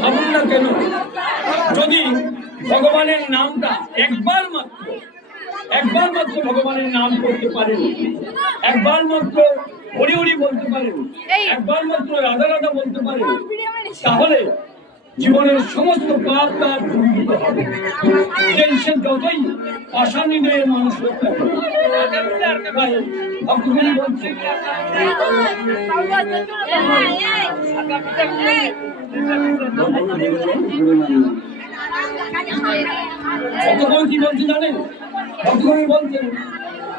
ভাবুন না কেন? যদি ভগবানের নামটা একবার মাত্র একবার মাত্র ভগবানের নাম করতে পারেন একবার মাত্র হরি হরি বলতে পারেন একবার মাত্র রাধা রাধা বলতে পারেন তাহলে জীবনের সমস্ত পাপ তার দূরীভূত হবে টেনশন যতই অশান্তিদের মানুষ হোক না কেন। ভাই, ভক্তগণ বলছে, ভক্তগণ কি বলছে জানেন ভক্তগণ বলছেন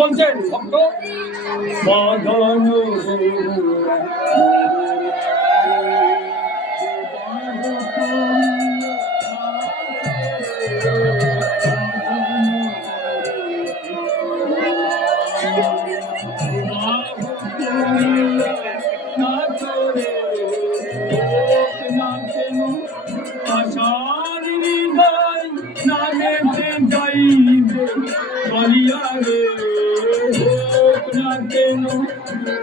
বলছেন? ভক্ত? বাঁধান না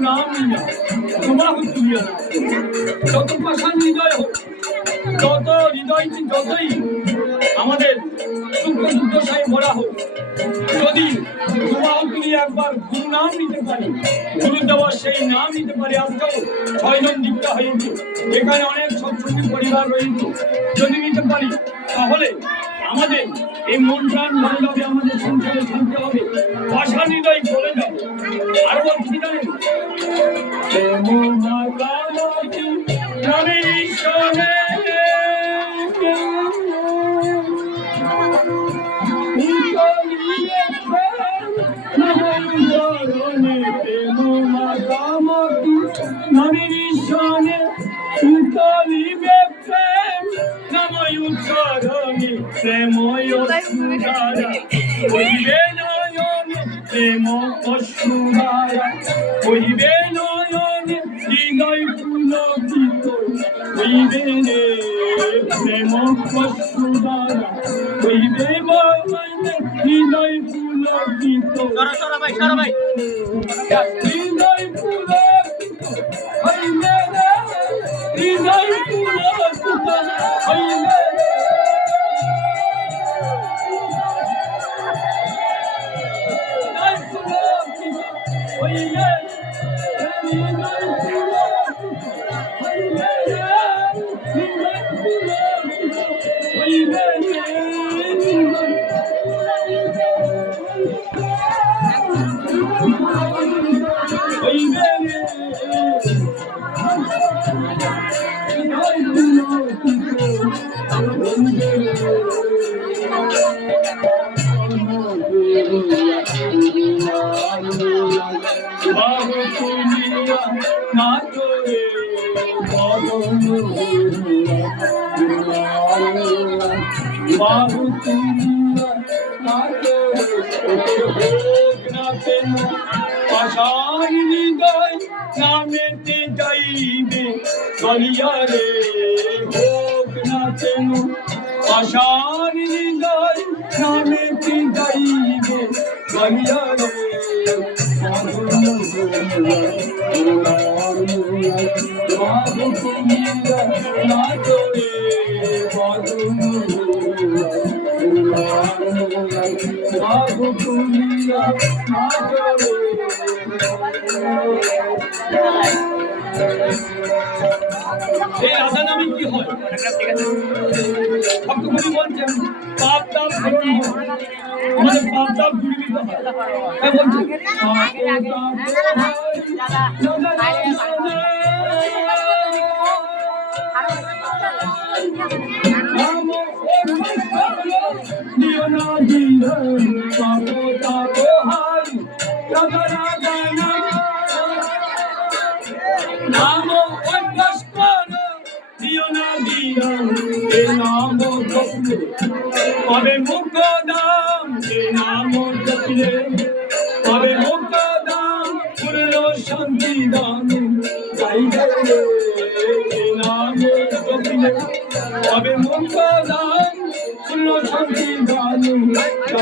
নাম নেই তোমাহু তুলিয়া না যত পাশান হৃদয় হোক যত হৃদয় যতই আমাদের দুঃখ দুর্দশায় ভরা হোক। যদি তুমি একবার গুরু নাম নিতে পারি। গুরু দেওয়ার সেই নাম নিতে পারি। আজকেও হয়েছে। এখানে অনেক পরিবার রয়েছে। যদি নিতে পারি, তাহলে আমাদের এই মন প্রাণ ভালো আমাদের সংসারে হবে। ভাষা হৃদয় চলে যাবে আর বলছি জানেন? প্রাণের ঈশ্বরে প্রেম অসুধারা হইবে নয়নে হৃদয় পুলকিত হইবে রে প্রেম অসুধারা হইবে মনে হৃদয় পুলকিত। হৃদয় Amen. নামেতে যাইবে চলিয়া রে ভোগ না পেন পাশার হৃদয় নামেতে যাইবে চলিয়া রে বাবু তুলিয়া এই রাধা নামে কি হয়? ভক্তগুলি বলছেন পাপ তাপ আমাদের পাপ তাপ দূরীভূত হয়। বলছেন পাপ তাপ নাম দিও না হয় রাধা রাধা নাম অন্যস্কর দিও না দিও এ নাম জপলে তবে মুখ দাম এ নাম জপলে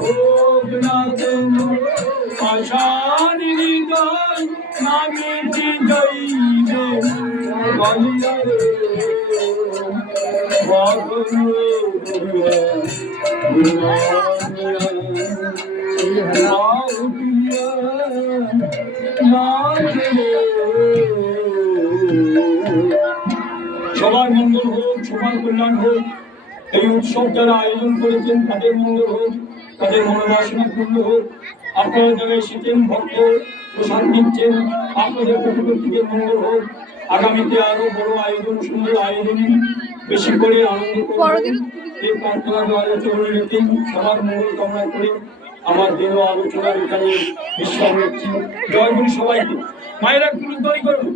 ও নাচন পাশান হৃদয় নামে রে সবার মঙ্গল হোক, সবার কল্যাণ হোক। এই উৎসব যারা আয়োজন করেছেন, তাদের মঙ্গল হোক। তাদের মনোবাসনা পূর্ণ হোক। আপনারা যারা এসেছেন ভক্ত প্রসাদ দিচ্ছেন আপনাদের প্রতিপক্ষীদের মঙ্গল হোক। আগামীতে আরও বড় আয়োজন সুন্দর আয়োজন বেশি করে আনন্দ করবেন এই প্রার্থনা আলোচনা রেখে সবার মঙ্গল কামনা করে আমার দেহ আলোচনার এখানে বিশ্রাম নিচ্ছি। জয় গুরু সবাইকে। মায়েরা গুরু দয় করুন।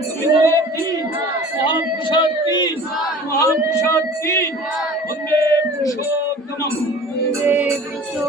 Thank you.